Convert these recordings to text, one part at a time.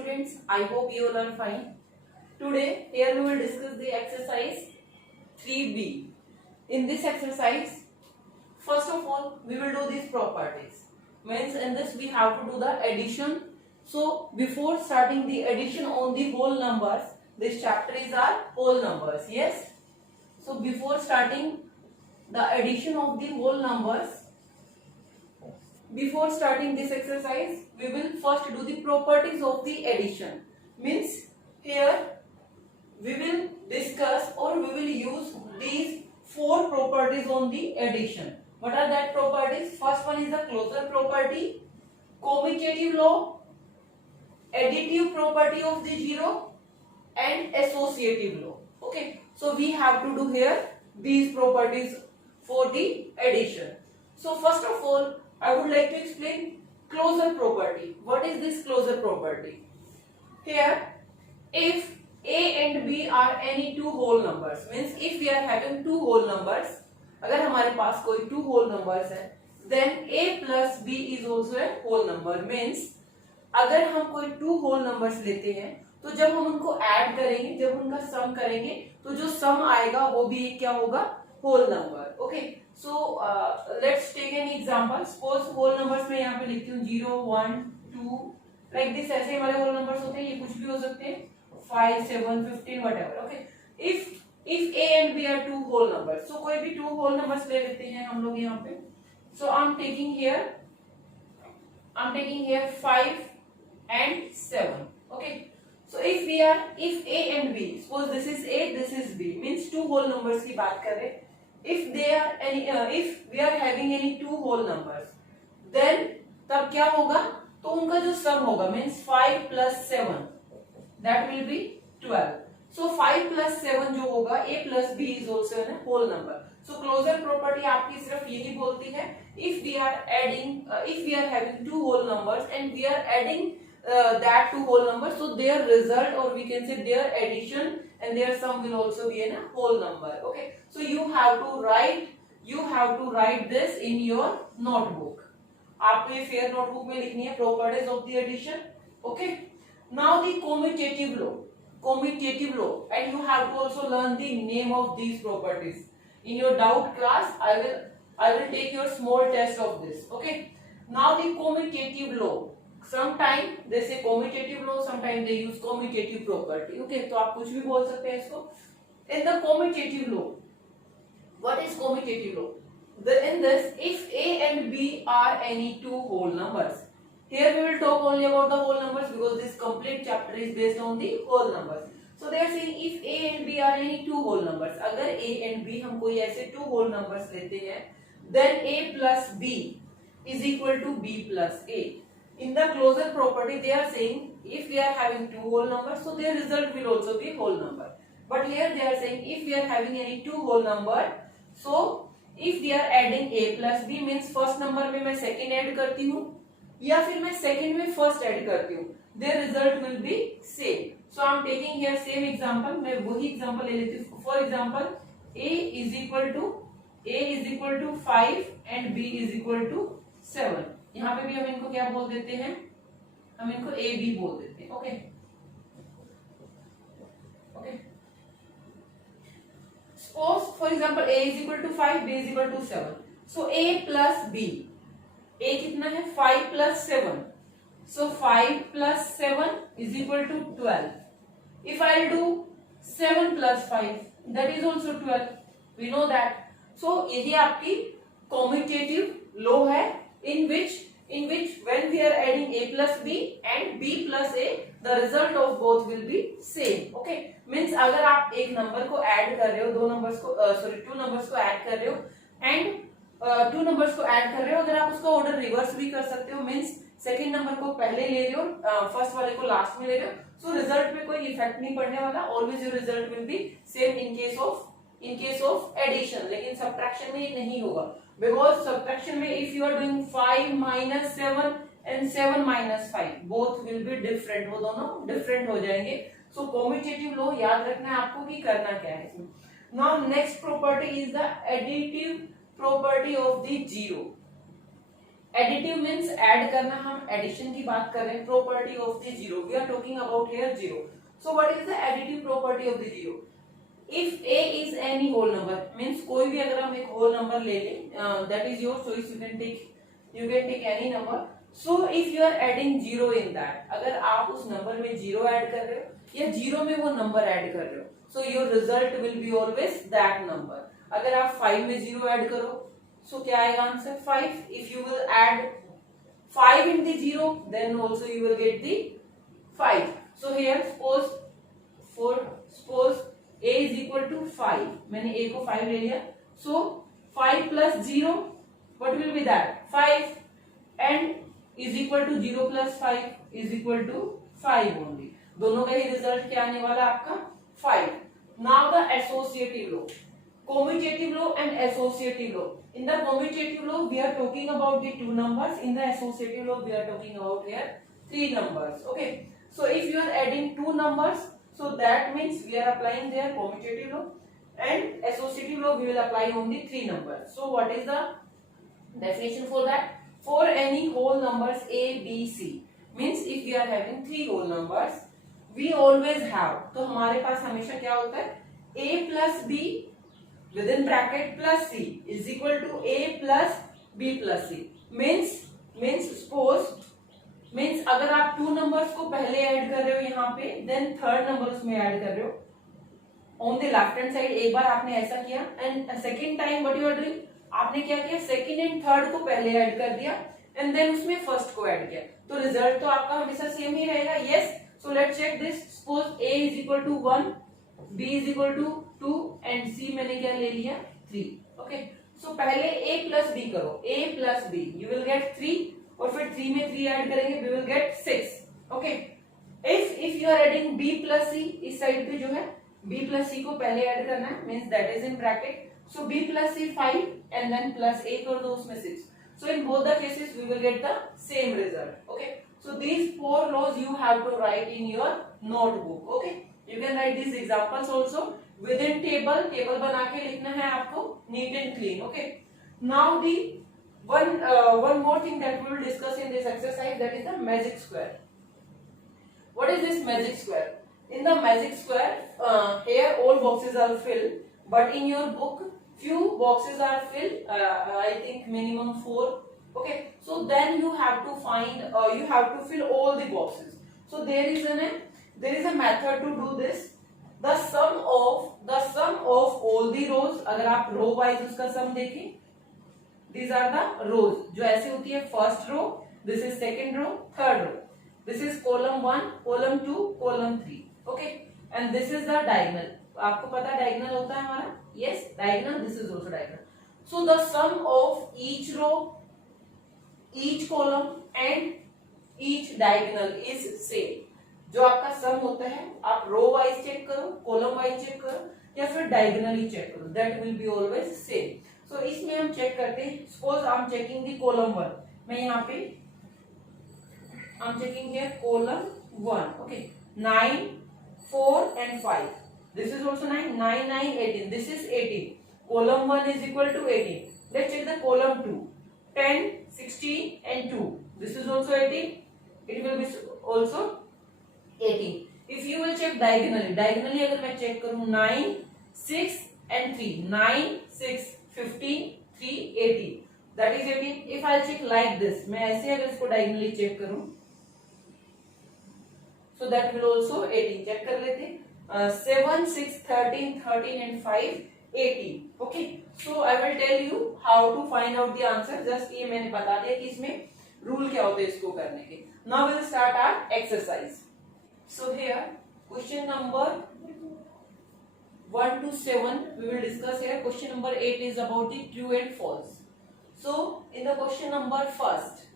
students, I hope you all are fine. Today here we will discuss the exercise 3b. In this exercise, first of all we will do these properties. Means in this we have to do the addition. So before starting the addition on the whole numbers, this chapter is our whole numbers. Yes. So before starting the addition of the whole numbers, before starting this exercise, we will first do the properties of the addition. Means here we will discuss or we will use these four properties on the addition. What are that properties? First one is the closure property, commutative law, additive property of the zero, and associative law. Okay, so we have to do here these properties for the addition. So first of all, I would like to explain closure property. What is this closure property? Here, if a and b are any two whole numbers, means if we are having two whole numbers, अगर हमारे पास कोई two whole numbers है, then a plus b is also a whole number. Means अगर हम कोई two whole numbers लेते हैं, तो जब हम उनको ऐड करेंगे, जब उनका सम करेंगे, तो जो सम आएगा वो भी क्या होगा? Whole number. Okay, so let's take an example. Suppose whole numbers में यहाँ पे लिखती हूँ 0 1 2 लाइक दिस. ऐसे हमारे होल नंबर्स होते हैं, ये कुछ भी हो सकते हैं, 5 7 15 whatever. Okay, if a and b are two whole numbers, so कोई भी two whole numbers ले लेते हैं हम लोग यहाँ पे. So I'm taking here 5 and 7. Okay. So if a and b, suppose this is a, this is b, means two whole numbers की बात कर रहे हैं. If we are having any two whole numbers, then तब क्या होगा? तो उनका जो सम होगा means 5 plus 7, that will be 12. So 5 plus 7 जो होगा, a plus b is also a whole number. So closure property आपकी सिर्फ यही बोलती है, if we are having two whole numbers and we are adding that two whole numbers, so their result, or we can say their addition and their sum will also be in a whole number. Okay, so you have to write this in your notebook. आपको ये fair notebook में लिखनी है properties of the addition. Okay, now the commutative law, and you have to also learn the name of these properties. In your doubt class, I will take your small test of this. Okay, now the commutative law. Sometimes they say commutative law, sometimes they use commutative property. Okay, तो आप कुछ भी बोल सकते हैं इसको. In the commutative law, what is commutative law? In this, if a and b are any two whole numbers, here we will talk only about the whole numbers because this complete chapter is based on the whole numbers. So they are saying if a and b are any two whole numbers, अगर a and b हम कोई ऐसे two whole numbers लेते हैं, then a plus b is equal to b plus a. In the closure property, they are saying if we are having two whole numbers, so their result will also be whole number. But here they are saying if we are having any two whole number, so if we are adding a plus b means first number में मैं second add करती हूँ या फिर मैं second में first add करती हूँ, their result will be same. So I am taking here same example. मैं वही example ले लेती हूँ. For example, a is equal to 5 and b is equal to 7. यहाँ पे भी हम इनको क्या बोल देते हैं? हम इनको a b बोल देते हैं. Okay, suppose for example a is equal to 5, b is equal to 7. So a plus b, a कितना है? 5 plus 7. So 5 plus 7 is equal to 12. If I'll do 7 plus 5, that is also 12. We know that. So यही आपकी commutative law है, in which when we are adding a plus b and b plus a, the result of both will be same. Okay, means अगर आप एक number को add कर रहे हो, टू नंबर्स को ऐड कर रहे हो एंड टू नंबर्स को ऐड कर रहे हो, अगर आप उसका ऑर्डर रिवर्स भी कर सकते हो, मींस सेकंड नंबर को पहले ले रहे हो, फर्स्ट वाले को लास्ट में ले रहे हो, सो रिजल्ट में कोई इफेक्ट नहीं पड़ने वाला. Always your result will be same in case of addition. लेकिन सब्ट्रैक्शन में ये नहीं होगा, because subtraction में if you are doing 5 minus 7 and 7 minus 5, both will be different. वो दोनों different हो जाएंगे. So commutative law याद रखना है आपको कि करना क्या है इसमें. Now next property is the additive property of the zero. Additive means add करना, हम एडिशन की बात कर रहे हैं. Property of the zero, we are talking about here zero. So what is the additive property of the zero? If a is any whole number, means कोई भी अगर हम एक whole number ले लें, that is your choice, you can take any number. So if you are adding zero in that, अगर आप उस नंबर में जीरो ऐड कर रहे हो या जीरो में वो नंबर ऐड कर रहे हो, so your result will be always that number. अगर आप 5 में जीरो ऐड करो, so क्या आएगा answer 5. If you will add 5 in the zero, then also you will get the 5. So here suppose a is equal to 5. मैंने a को 5 ले लिया. So 5 plus 0, what will be that? 5. And is equal to 0 plus 5 is equal to 5 only. दोनों का ही result क्या आने वाला आपका 5. Now the associative law, commutative law and associative law. In the commutative law we are talking about the two numbers. In the associative law we are talking about here three numbers. Okay. So if you are adding two numbers, so that means we are applying their commutative law, and associative law we will apply only three numbers. So what is the definition for that? For any whole numbers a, b, c, means if we are having three whole numbers, we always have, तो हमारे पास हमेशा क्या होता है, a plus b within bracket plus c is equal to a plus b plus c. means suppose, means अगर आप two numbers को पहले ऐड कर रहे हो यहाँ पे, देन थर्ड नंबर उसमें ऐड कर रहे हो on the left hand side. एक बार आपने ऐसा किया and second time what you are doing, आपने क्या किया, सेकेंड एंड थर्ड को पहले ऐड कर दिया एंड देन उसमें फर्स्ट को ऐड किया, तो रिजल्ट तो आपका हमेशा सेम ही रहेगा. Yes. So let's check this. Suppose a is equal to 1, b is equal to 2 and c मैंने क्या ले लिया 3. ओके. सो पहले a प्लस b करो, a plus b you will get 3, और फिर 3 में 3 ऐड करेंगे, we will get 6. Okay. If you are adding b plus c, इस साइड पे जो है b प्लस c को पहले ऐड करना है, means that is in bracket. So b plus c 5 and then plus a कर दो उसमें 6. So in both the cases we will get the same result. Okay. So these four laws you have to write in your notebook. Okay. You can write this examples also with in table बना के लिखना है आपको, neat and clean. Okay. Now the one more thing that we will discuss in this exercise, that is the magic square. What is this magic square? In the magic square, here all boxes are filled, but in your book few boxes are filled, I think minimum 4. Okay. So then you have to find, you have to fill all the boxes. So there is a method to do this. The sum of all the rows, अगर आप row wise उसका sum देखें, these are the rows जो ऐसे होती है. First row, this is second row, third row, this is column 1, column 2, column 3. okay. and this is the diagonal. आपको पता है diagonal होता है हमारा, yes, diagonal, this is also diagonal. so the sum of each row, each column and each diagonal is same. जो आपका सम होता है, आप रो वाइज चेक करो, कॉलम वाइज चेक करो, या फिर डायगोनली चेक करो, that will be always same. So इसमें हम चेक करते हैं. Suppose I am checking the column 1. मैं यहाँ पे I am checking here column 1. Okay. 9, 4 and 5. This is also 9. 9, 9, 18. This is 18. Column 1 is equal to 18. Let's check the column 2. 10, 16 and 2. This is also 18. It will be also 18. If you will check diagonally अगर मैं check करूँ 9, 6 and 3. 9, 6, 15, 3, 18. That is 18. If I check like this, मैं ऐसे अगर इसको diagonally check करूँ, so that will also 18. Check कर लेते हैं. 7, 6, 13, 13 and 5, 18. Okay. So I will tell you how to find out the answer. Just ये मैंने बता दिया कि इसमें रूल क्या होते हैं इसको करने के. Now we will start our exercise. So here question number 1 to 7 we will discuss here. Question number 8 is about the true and false. So in the question number first,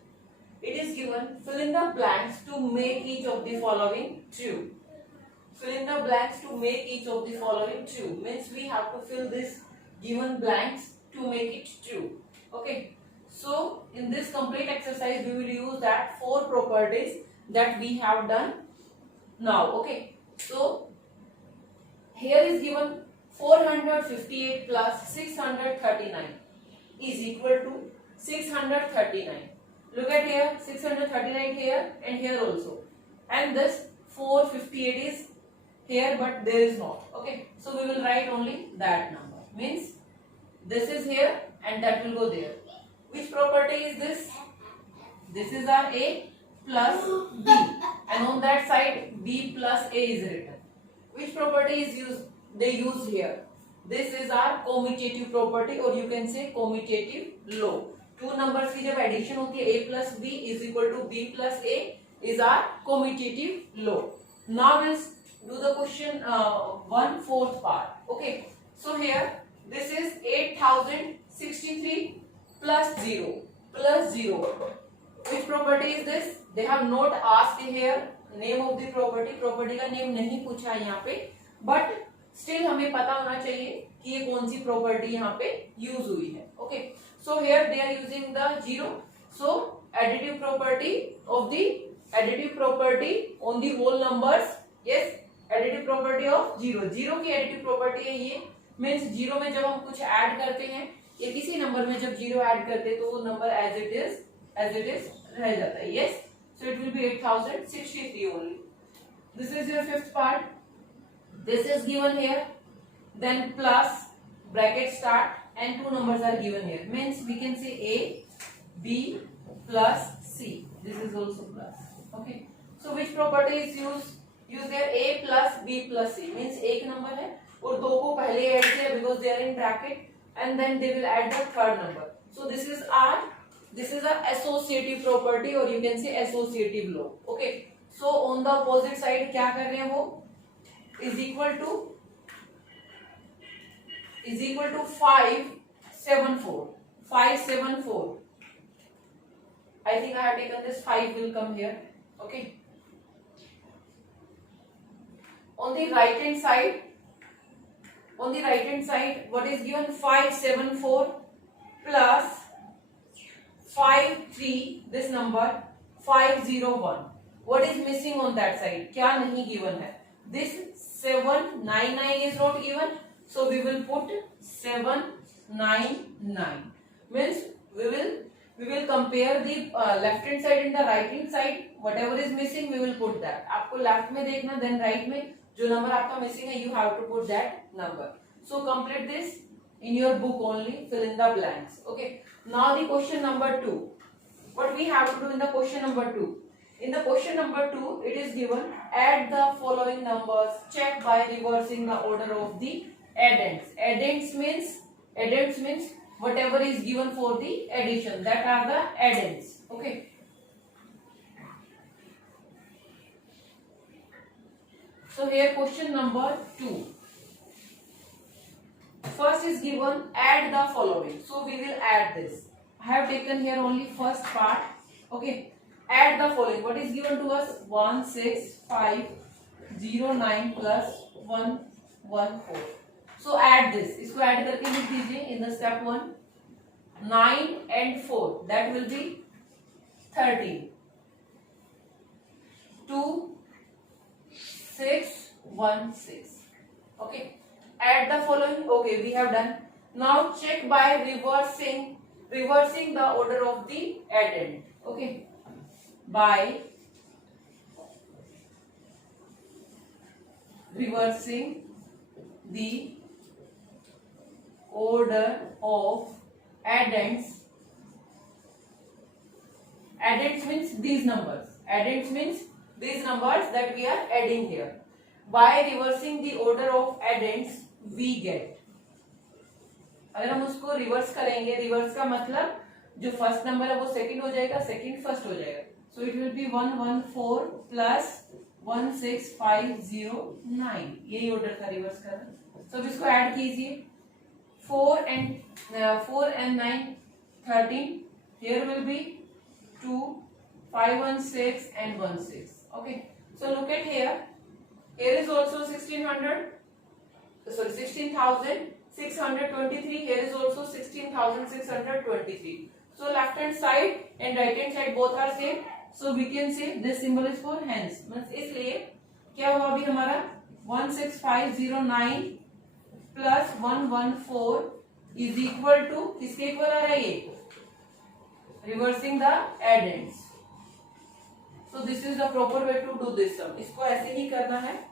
it is given fill in the blanks to make each of the following true. Fill in the blanks to make each of the following true, means we have to fill this given blanks to make it true. Okay. So in this complete exercise we will use that 4 properties that we have done now. Okay. So here is given 458 plus 639 is equal to 639. Look at here, 639 here and here also, and this 458 is here, but there is not. Okay, so we will write only that number. Means this is here and that will go there. Which property is this? This is our A plus B, and on that side B plus A is written. Which property is they used here? This is our commutative property, or you can say commutative law. Two numbers की जब addition होती है a plus B is equal to b plus a is are commutative law. Now we'll do the question 1/4 part. Okay, so here this is 8063 plus 0. Which property is this? They have not asked here name of the property. property का name नहीं पूछा है यहाँ पे, but still हमें पता होना चाहिए कि ये कौन सी प्रॉपर्टी यहाँ पे यूज हुई है. Okay, so here they are using the 0. So additive property on the whole numbers. Yes, additive property of 0 की additive property है ये. मीन्स 0 में जब हम कुछ ऐड करते हैं या किसी नंबर में जब 0 ऐड करते हैं तो वो नंबर एज इट इज रह जाता है. Yes, so it will be 8063 only. This is your fifth part. This is given here, then plus bracket start and two numbers are given here. Means we can say A, B plus C. This is also plus. Okay. So which property is used? Use there A plus B plus C. Means एक number है और दो को पहले add किया because they are in bracket, and then they will add the third number. So this is our associative property, or you can say associative law. Okay. So on the opposite side क्या कर रहे हैं वो? Is equal to 574. I think I have taken this 5 will come here. Okay. On the right hand side, what is given? 574 plus 53, this number 501. What is missing on that side? क्या नहीं given है? This 799 is not given, so we will put 799. Means we will compare the left hand side and the right hand side. Whatever is missing we will put that. आपको left में देखना, then right में जो number आपका missing है you have to put that number. So complete this in your book only. Fill in the blanks. Okay. Now the question number 2. What we have to do in the question number 2? In the question number 2, it is given add the following numbers, check by reversing the order of the addends. Addends means whatever is given for the addition, that are the addends. Okay. So here question number 2. First is given add the following. So we will add this. I have taken here only first part. Okay. Add the following. What is given to us? 16509 plus 114. So add this. इसको add करके लिख दीजिए in the step 1. 9 and 4. That will be 13. 2 6 1 6. Okay. Add the following. Okay, we have done. Now check by reversing the order of the addend. Okay. By reversing the order of addends. Addends means these numbers. Addends means these numbers that we are adding here. By reversing the order of addends, we get. अगर हम उसको reverse करेंगे, reverse का मतलब जो first number है वो second हो जाएगा, सेकंड फर्स्ट हो जाएगा. So it will be 114 plus 16509. यही ऑर्डर का रिवर्स करना. So इसको ऐड कीजिए. 4 and 9 13. Here will be 2 516 and 16. Okay. So look at here. Here is also 16,623. Here is also 16,623. So left hand side and right hand side both are same. So we can say this symbol is for hence. means इसलिए क्या हुआ अभी हमारा 16509 plus 114 is equal to किसके equal आ रहा है ये? reversing the addends. So this is the proper way to do this sum. इसको ऐसे ही करना है,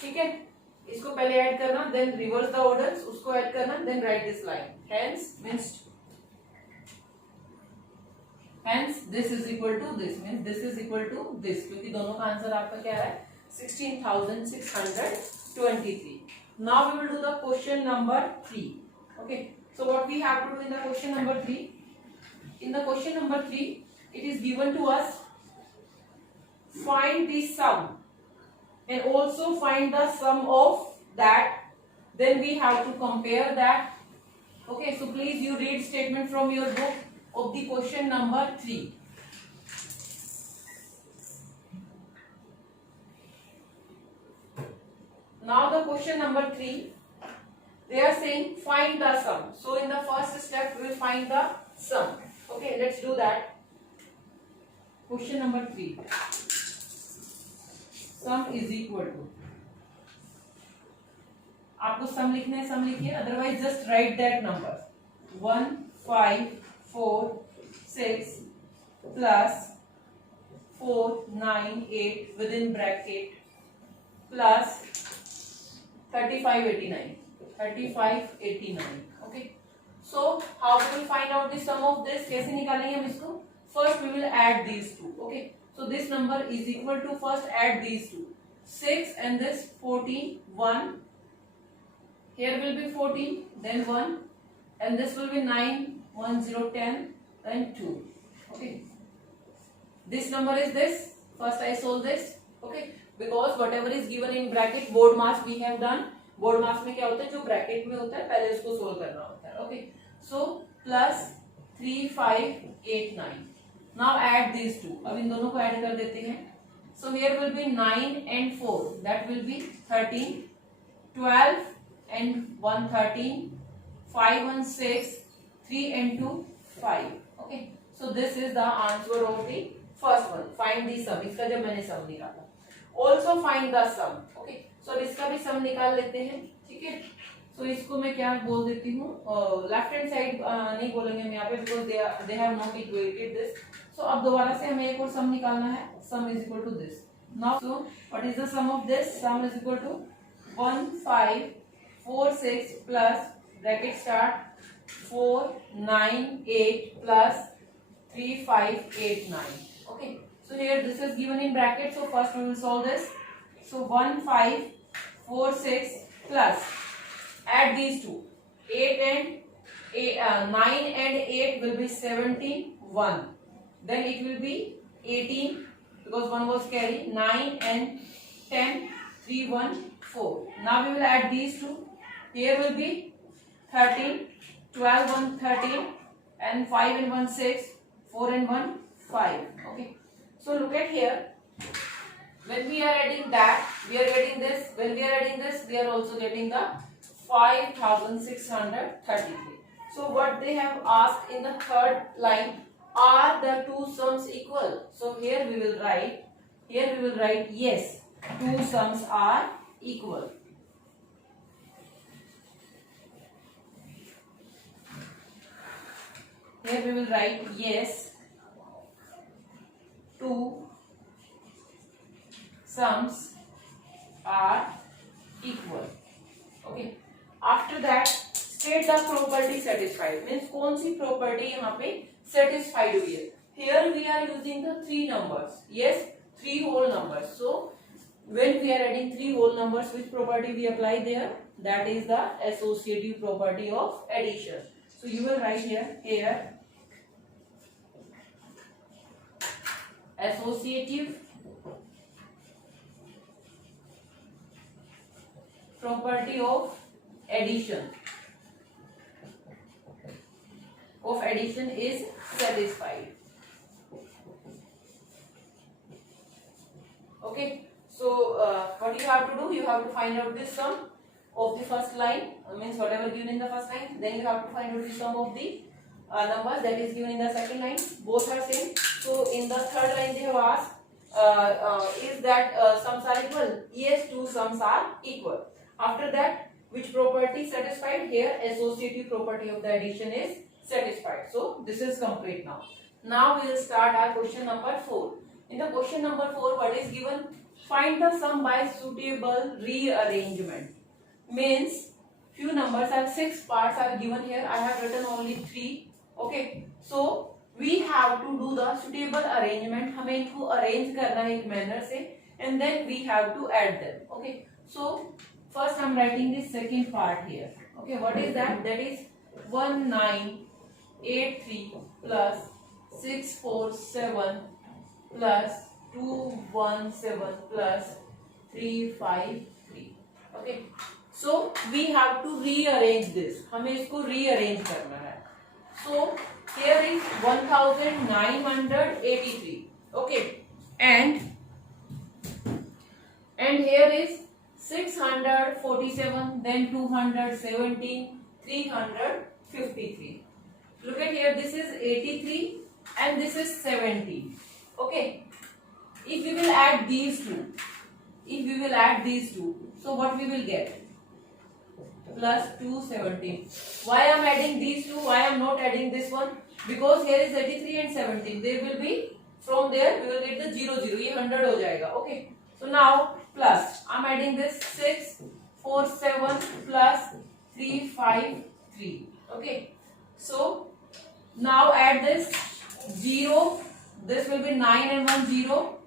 ठीक है. इसको पहले ऐड करना, then reverse the orders, उसको ऐड करना, then write this line. Hence this is equal to this, means this is equal to this, क्योंकि दोनों का आंसर आपका क्या है 16,623. Now we will do the question number 3. Okay, so what we have to do in the question number 3? In the question number 3, it is given to us find the sum and also find the sum of that. Then we have to compare that. Okay, so please you read statement from your book of the question number 3. Now the question number 3, they are saying find the sum. So in the first step we will find the sum. Okay, let's do that. Question number 3. Sum is equal to, आपको सम लिखना है, सम लिखिए, otherwise just right that number 1 5 4 6 plus 4 9 8 with in bracket plus 3589. Okay, so how we will find out the sum of this? कैसे निकालेंगे हम इसको? First we will add these two. Okay, so this number is equal to, first add these two, 6 and this 14, 1. Here will be 14, then 1, and this will be 9, 1 0 10, and 2. Okay, this number is this. First I solve this. Okay, because whatever is given in bracket, board mass we have done. Board marks में क्या होता है, जो bracket में होता है पहले उसको सोल्व करना होता है. Okay, so plus 3589. Now add these two. अब इन दोनों को ऐड कर देते हैं. So here will be 9 and 4, that will B 13, 12 and 1 13, 5 and 6, 3 and 2 5. Okay, so this is the answer of the first one. Find the sum. इसका जब मैंने सम निकाला. Also find the sum. Okay, so इसका भी सम निकाल लेते हैं. ठीक है, so इसको मैं क्या बोल देती हूँ, लेफ्ट हैंड साइड नहीं बोलेंगे हम यहाँ पे, because they have not equated this. So अब दोबारा से हमें एक और सम निकालना है. Sum is equal to this. Now so what is the sum of this? Sum is equal to 1 5 4 6 plus bracket start 4 9 8 plus 3 5 8 9. Okay, so here this is given in bracket, so first we will solve this. So 1 5 4 6 plus add these two, 8 and 9 and 8 will be 17 1, then it will be 18 because 1 was carry, 9 and 10 3 1 4. Now we will add these two. Here will be 13 12 1 13 and 5 and 1 6, 4 and 1 5. Okay, so look at here. When we are adding that, we are getting this. When we are adding this, we are also getting the 5,633. So what they have asked in the third line, are the two sums equal? So here we will write yes, two sums are equal. Here we will write yes, two sums are equal. Okay, after that state the property satisfied, means कौन सी property यहाँ पे satisfied हुई है. Here we are using the 3 numbers. Yes, 3 whole numbers. So when we are adding 3 whole numbers, which property we apply there? That is the associative property of addition. So you will write here associative property of addition is satisfied. Okay, so what you have to do, you have to find out this sum of the first line, means whatever given in the first line, then you have to find out the sum of the numbers that is given in the second line. Both are same. So in the third line they have asked is that sums are equal? Yes, two sums are equal. After that, which property satisfied? Here associative property of the addition is satisfied. So this is complete now. Now we will start our question number 4. In the question number 4, what is given? Find the sum by suitable rearrangement. Means few numbers have 6 parts are given here. I have written only 3. Okay. So we have to do the suitable arrangement. हमें इनको arrange करना है एक manner से, and then we have to add them. Okay. So first I am writing the second part here. Okay. What is that? That is 1983 plus 647 plus 217 plus 353. Okay. So we have to rearrange this. हमें इसको rearrange करना है. So here is 1983. Okay. And here is 647, then 217, 353. Look at here, this is 83 and this is 17. Okay. If we will add these two, so what we will get? Plus 217. Why I am adding these two? Why I am not adding this one? Because here is 83 and 17. They will be from there. We will get the 0 0. ये 100 हो जाएगा. Okay. So now plus I am adding this 647 plus 353. Okay. So now add this 0. This will be 9 and 1 0.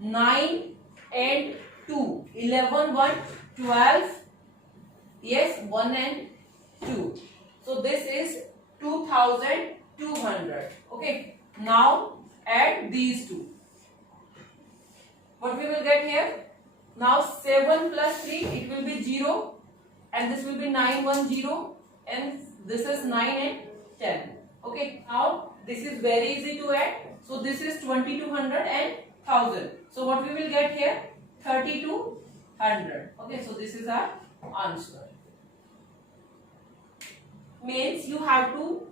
9 and 2. 11 1 12. Yes, 1 and 2. So this is 2200. Okay. Now add these two. What we will get here? Now 7 plus 3, it will be 0. And this will be 9 1 0. And this is 9 and 10. Okay. Now this is very easy to add. So this is 2200 and 1000. So what we will get here? 3200. Okay. So this is our answer. Means you have to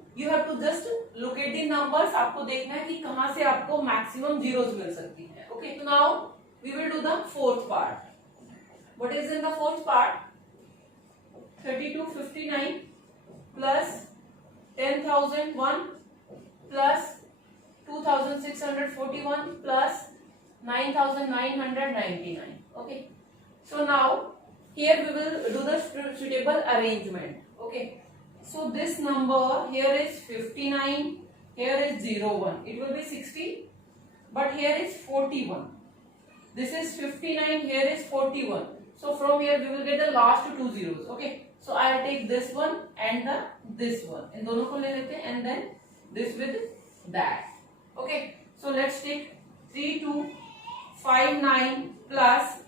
just look at the numbers. आपको देखना है कि कहाँ से आपको maximum zeros मिल सकती है. Okay. So now we will do the fourth part. What is in the fourth part? 3259 plus 10,001 plus 2,641 plus 9,999. Okay. So now here we will do the suitable arrangement. Okay. So this number here is 59, here is 01. It will be 60, but here is 41. This is 59, here is 41. So from here we will get the last two zeros. Okay. So I will take this one and this one. इन दोनों को ले लेते हैं and then this with that. Okay. So let's take 3259 plus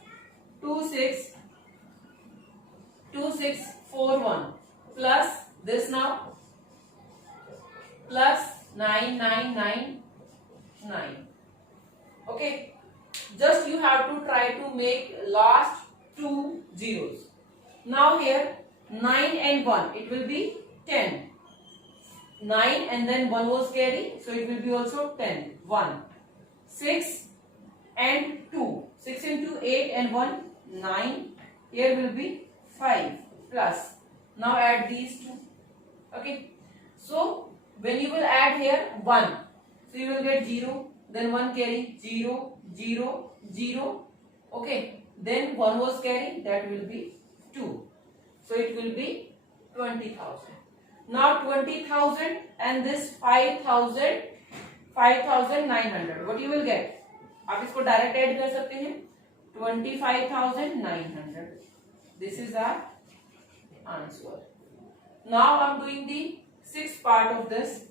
2641 plus this now plus 9999. Okay. Just you have to try to make last two zeros. Now here 9 and 1, it will be 10. 9 and then 1 was carry, so it will be also 10. 1. 6 and 2. 6 into 8 and 1, 9. Here will be 5 plus. Now add these two. Okay. So when you will add here 1, so you will get 0. Then 1 carry 0, 0, 0. Okay. Then 1 was carry, that will be 2. So it will be 20,000. Now 20,000 and this 5,000, 5,900. What you will get? आप इसको direct add कर सकते हैं. 25,900. This is our answer. Now I am doing the sixth part of this.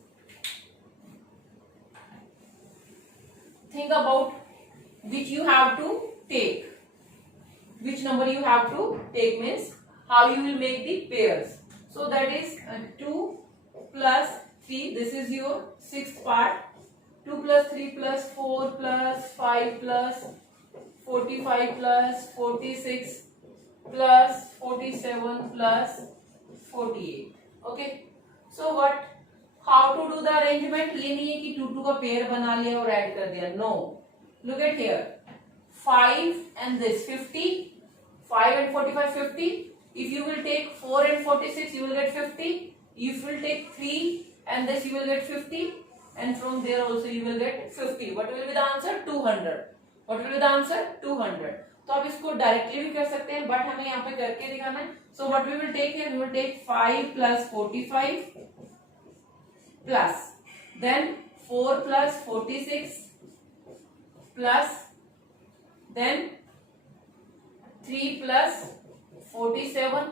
Think about which you have to take. Which number you have to take means how you will make the pairs. So that is 2 plus 3. This is your sixth part. 2 plus 3 plus 4 plus 5 plus 45 plus 46 plus 47 plus 48. Okay. So what? How to do the arrangement? ये नहीं है कि 2 का pair बना लिया और add कर दिया. No. Look at here. 5 and this 50. 5 and 45 50. If you will take 4 and 46, you will get 50. If you will take 3 and this, you will get 50. and from there also you will get 50. What will be the answer? 200. What will be the answer? 200. तो आप इसको directly भी कर सकते हैं, but हमें यहाँ पे करके दिखाना है. So what we will take here, we will take 5 plus 45 plus then 4 plus 46 plus then 3 plus 47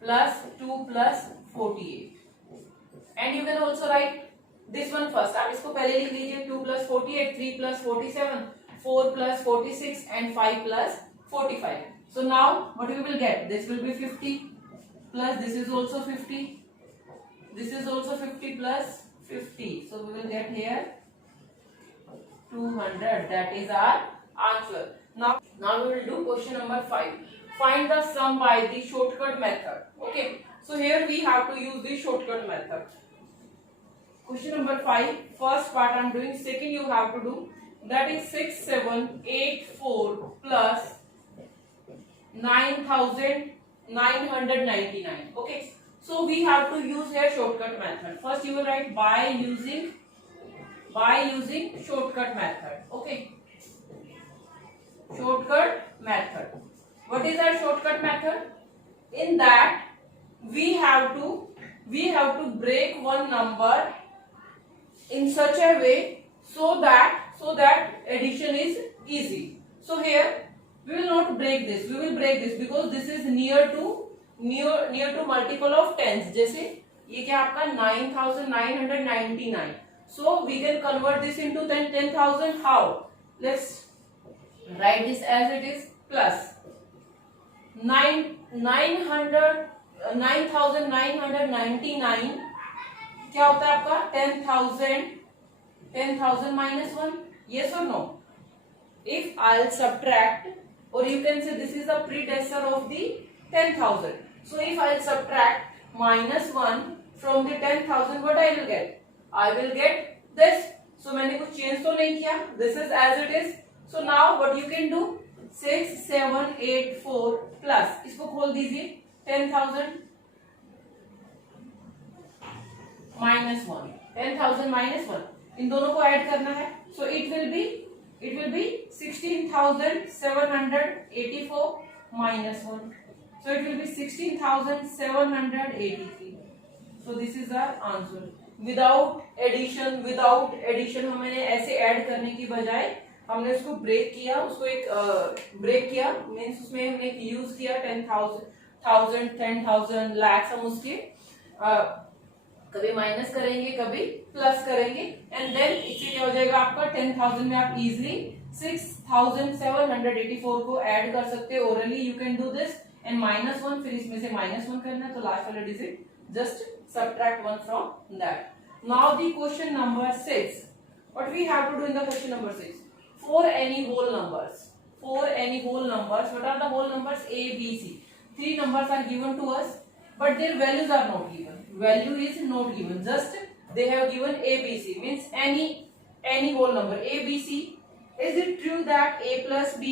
plus 2 plus 48. And you can also write this one first. आप इसको पहले लिख लीजिए. 2 plus 48, 3 plus 47, 4 plus 46 and 5 plus 45. So now what we will get? This will be 50 plus this is also 50. This is also 50 plus 50. So we will get here 200. That is our answer. Now we will do question number 5. Find the sum by the shortcut method. Okay. So here we have to use the shortcut method. Question number 5. First part I am doing. Second you have to do. That is 6784 plus 9999. Okay. So we have to use here shortcut method. First you will write by using shortcut method. Okay. Shortcut method. What is our shortcut method? In that we have to break one number in such a way so that addition is easy. So here we will not break this. We will break this because this is near to multiple of tens. जैसे ये क्या आपका 9999. So we can convert this into 10,000. How? Let's write this as it is plus 9999 क्या होता है आपका 10,000 minus 1. Yes or no? If I'll subtract, or you can say this is the predecessor of the 10,000. So if I'll subtract minus 1 from the 10,000, what I will get? I will get this. So मैंने कुछ change तो नहीं किया. This is as it is. So now what you can do? 6784 plus इसको खोल दीजिए 10,000 minus 1. 10,000 minus 1. इन दोनों को ऐड करना है. So it will be 16,784 minus 1. So it will be 16,783. So this is our answer. Without addition हमने ऐसे add करने की बजाय हमने उसको ब्रेक किया. उसको एक ब्रेक किया मीन्स उसमें हमने यूज किया 10,000, 10,000 lakhs. हम उसके कभी माइनस करेंगे कभी प्लस करेंगे एंड देन इससे क्या हो जाएगा आपका 10,000 में आप इजीली 6,784 को ऐड कर सकते हो. Orally you can do this and minus 1. फिर इसमें से माइनस 1 करना है तो लास्ट वाला digit just subtract 1 from that. Now the question number 6. What we have to do in the question number 6? For any whole numbers, what are the whole numbers? A, B, C. 3 numbers are given to us, but their values are not given. Value is not given. Just they have given A, B, C. Means any whole number A, B, C. Is it true that A plus B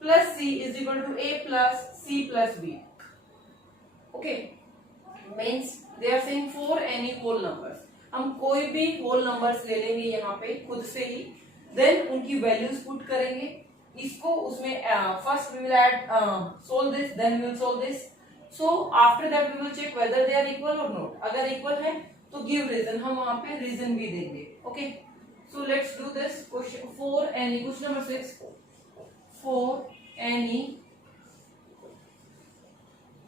plus C is equal to A plus C plus B? Okay. Means they are saying for any whole numbers. हम कोई भी whole numbers ले लेंगे यहाँ पे खुद से ही. Then उनकी values put करेंगे. इसको उसमें first we will add solve this, then we will solve this. So after that we will check whether they are equal or not. अगर equal है तो give reason. हम वहाँ पे reason भी देंगे. Okay. So let's do this question for any. Question number 6. For any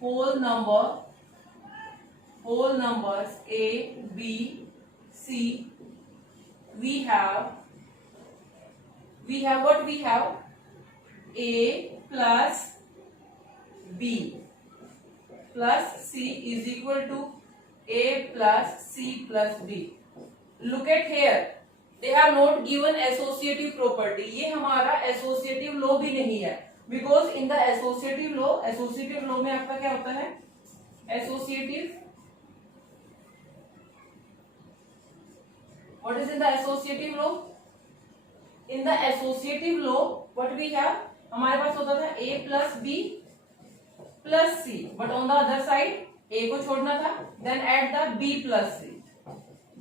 whole numbers A, B, C, we have what we have? A plus B plus C is equal to A plus C plus B. Look at here. They have not given associative property. ये हमारा associative law भी नहीं है. Because in the associative law में आपका क्या होता है? What is in the associative law? In the associative law, what we have? हमारे पास होता था A plus B plus C, but on the other side A को छोड़ना था, then add the B plus C.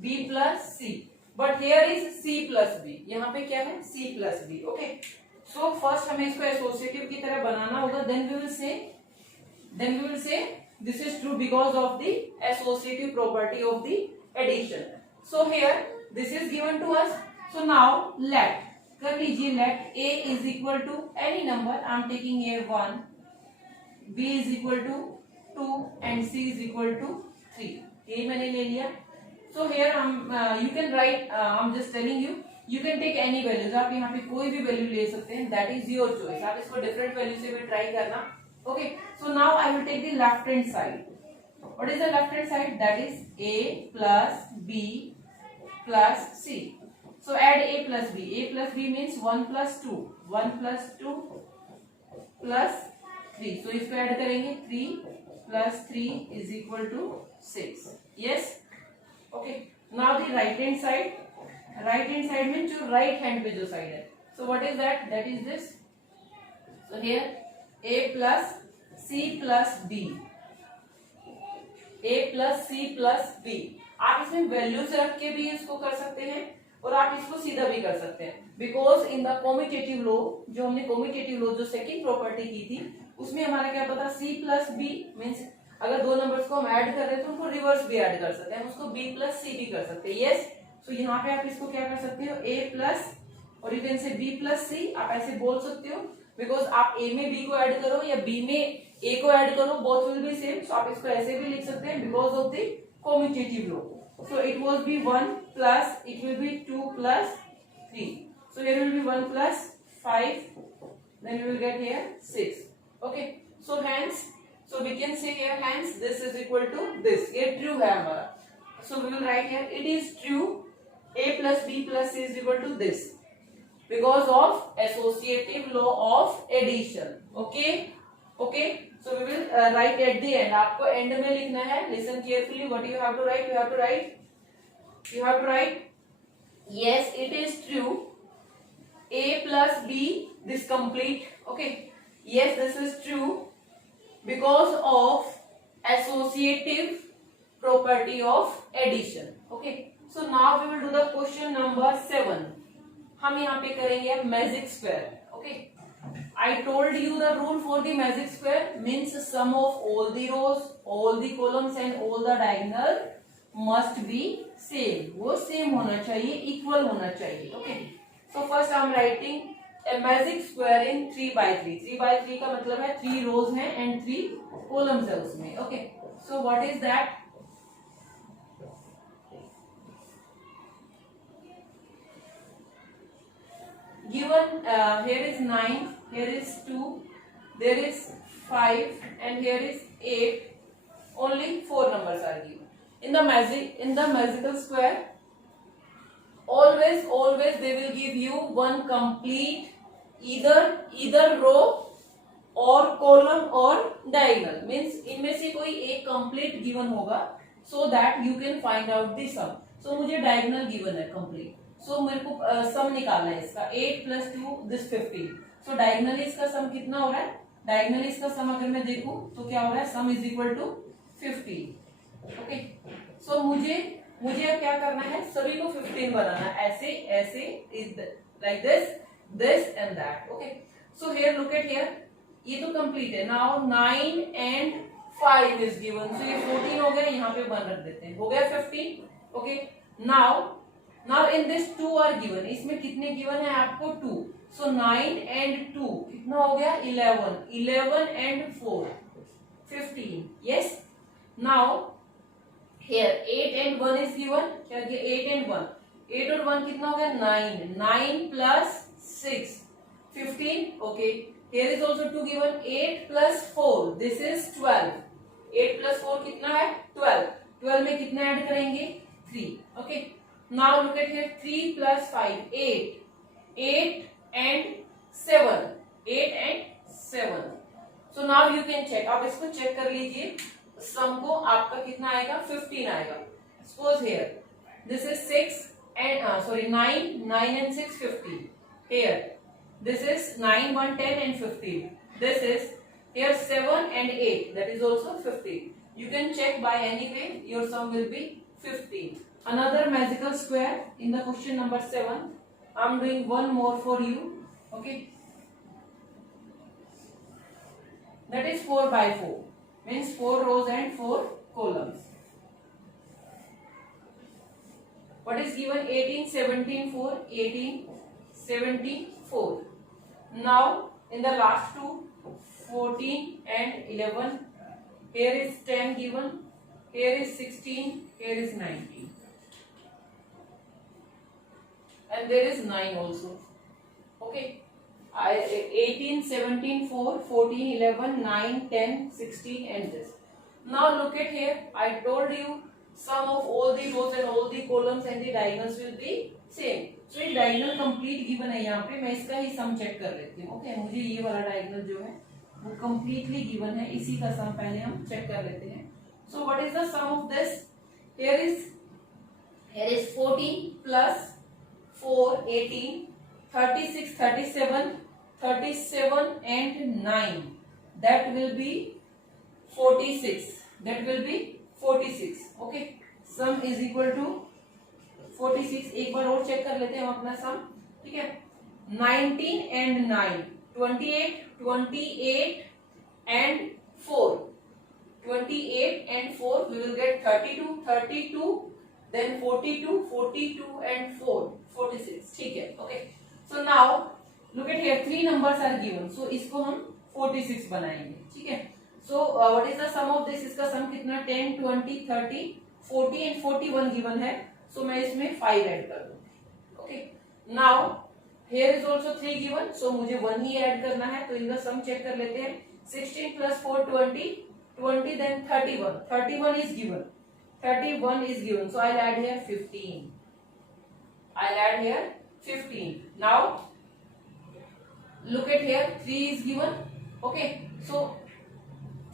b plus c, but here is c plus b, यहाँ पे क्या है c plus b. Okay, so first हमें इसको associative की तरह बनाना होगा. Then we will say this is true because of the associative property of the addition. So here this is given to us. So now let कर लीजिए, let a is equal to any number. I am taking a 1, b is equal to 2 and c is equal to 3. ये मैंने ले लिया. So here you can write, I'm just telling you, you can take any values. आप यहाँ पे कोई भी value ले सकते हैं. That is your choice. आप इसको डिफरेंट वैल्यू से भी ट्राई करना. Okay, so now I will take the left hand side. What is the left hand side? That is a plus b plus c. So add a plus b. A plus b means 1 plus 2. 1 plus 2 plus 3. So इसको add करेंगे. 3 plus 3 is equal to 6. Yes? Okay. Now the right hand side. Right hand side means जो right hand पे जो side है. So what is that? That is this. So here a plus c plus b, a plus c plus b. आप इसमें values रख के भी इसको कर सकते हैं और आप इसको सीधा भी कर सकते हैं. Because in the commutative law, जो हमने कॉम्यूटेटिव लॉ जो सेकंड प्रॉपर्टी की थी, उसमें हमारा क्या पता c प्लस b मीन्स अगर दो नंबर्स को हम ऐड कर रहे हैं तो उनको रिवर्स भी ऐड कर सकते हैं, उसको b प्लस c भी कर सकते हैं. यस, सो यहाँ पे आप इसको क्या कर सकते हो, a प्लस और you can say b plus c. आप ऐसे बोल सकते हो बिकॉज आप a में b को ऐड करो या b में a को ऐड करो, बोथ विल बी सेम. सो आप इसको ऐसे भी लिख सकते हैं because of the commutative law. So it will be 1 plus it will be 2 plus 3. So here will be 1 plus 5, then we will get here 6. Okay, so hence, so we can say here hence this is equal to this. ये true है हमारा. So we will write here it is true a plus b plus c is equal to this because of associative law of addition. Okay, okay. So we will write at the end. आपको end में लिखना है. Listen carefully. What you have to write? You have to write. Yes, it is true. A plus b, this complete. Okay. Yes, this is true because of associative property of addition. Okay. So now we will do the question number 7. हम यहाँ पे करेंगे magic square. Okay. I told you the rule for the magic square means sum of all the rows, all the columns and all the diagonal must be same. वो same होना चाहिए, equal होना चाहिए. Okay. So first I am writing a magic square in 3 by 3. 3 by 3 का मतलब है 3 rows हैं and 3 columns है उसमें. Okay. So what is that? Given here is 9, here is 2, there is 5 and here is 8. Only 4 numbers are given. In the magical square, always they will give you one complete either row or column or diagonal. Means इनमें से कोई एक complete given होगा so that you can find out the sum. So मुझे diagonal given है complete. So मेरे को सम निकालना है इसका. 8 plus 2 this 15. So डायगोनली इसका सम कितना हो रहा है? डायगोनली इसका सम अगर मैं देखूं तो क्या हो रहा है? Sum is equal to 15. Okay. So मुझे अब क्या करना है? सभी को 15 बनाना है. ऐसे is like this and that. Okay. So here look at here. ये तो कंप्लीट है. Now 9 and 5 is given. So ये 14 हो गया. यहाँ पे 1 रख देते हैं. हो गया 15. Okay. Now in this 2 are given. इसमें कितने given है आपको? 2. So 9 and 2 कितना हो गया? 11. 11 and 4 15. Yes. Now here 8 and 1 is given. क्या गया? 8 and 1. 8 और 1 कितना हो गया? 9. 9 plus 6 15. Okay. Here is also 2 given. 8 plus 4 this is 12. 8 plus 4 कितना है? 12. 12 में कितना ऐड करेंगे? 3. Okay. Now look at here. 3 plus 5 8. 8 and 7. 8 and 7. So now you can check. आप इसको चेक कर लीजिए. सम को आपका कितना आएगा? 15 आएगा. Suppose here this is 6 and 9 and 6 15. Here this is 9 1 10 and 15. This is here 7 and 8. That is also 15. You can check by any way. Your sum will be 15. another magical square in the question number 7. I'm doing one more for you. Okay, that is 4 by 4, means 4 rows and 4 columns. What is given? 18, 17, 4, 18, 17, 4. Now in the last two, 14 and 11, here is 10 given, here is 16, here is 19, and there is 9 also. Okay, 18, 17, 4, 14, 11, 9, 10, 16 and this. Now look at here, I told you sum of all the rows and all the columns and the diagonals will be same. So ये diagonal complete given है यहाँ पे, मैं इसका ही sum check कर लेती हूँ. Okay, मुझे ये वाला diagonal जो है वो completely given है, इसी का sum पहले हम check कर लेते हैं. So what is the sum of this? Here is 14 plus 4, 18, 36, 37, 37 and 9. That will be 46. That will be 46. Okay. Sum is equal to 46. एक बार और चेक कर लेते हैं हम अपना sum. ठीक है. 19 and 9. 28, 28 and 4. 28 and 4. We will get 32, 32. Then 42, 42 and 4. 46. ठीक है. Okay. So now look at here. 3 numbers are given. So इसको हम 46 बनाएंगे. ठीक है. So what is the sum of this? इसका sum कितना? 10, 20, 30, 40 and 41 given है. So मैं इसमें 5 ऐड कर दूंगी. Okay. Now here is also 3 given. So मुझे 1 ही ऐड करना है. तो इनका sum चेक कर लेते हैं. 16 plus 4, 20, 20 then 31. 31 is given. 31 is given. So I'll add here 15. I'll add here 15. Now look at here. 3 is given. Okay. So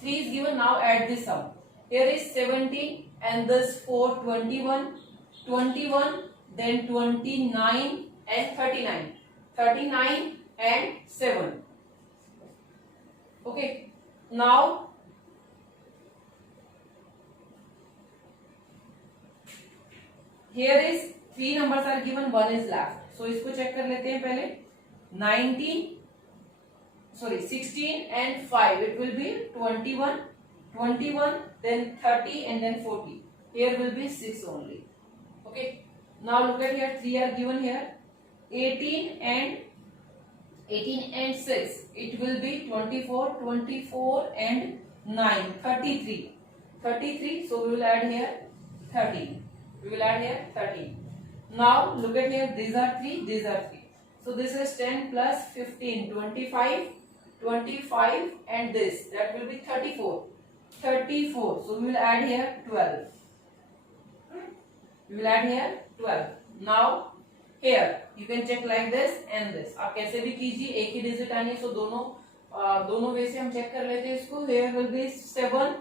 3 is given. Now add this sum. Here is 17 and this 4, 21, 21, then 29 and 39. 39 and 7. Okay. Now here is 3 numbers are given, 1 is left. So इसको check कर लेते हैं पहले. 16 and 5. It will be 21, 21, then 30 and then 40. Here will be 6 only. Okay. Now look at here. 3 are given here. 18 and 6. It will be 24, 24 and 9. 33. 33. So we will add here 13. We will add here 13. Now look at here. These are 3. These are 3. So this is 10 plus 15. 25. 25 and this. That will be 34. 34. So we will add here 12. We will add here 12. Now here you can check like this and this. आप कैसे भी कीजिए, एक ही digit आनी है. So दोनों वे से हम चेक कर लेते हैं इसको. Here will be 7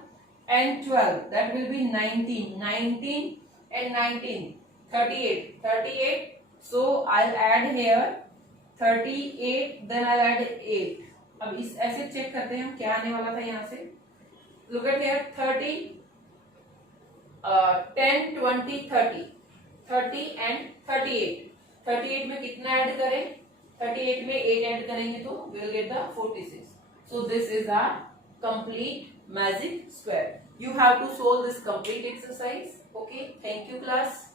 and 12. That will be 19. 19 and 19. 38. 38. So I'll add here 38. Then I'll add 8. अब इस ऐसे चेक करते हैं हम क्या आने वाला था यहाँ से. Look at here. 30, 10, 20, 30. 30 and 38. 38 में कितना ऐड करें? 38 में 8 ऐड करेंगे तो we will get the 46. So this is our complete magic square. You have to solve this complete exercise. Okay. Thank you class.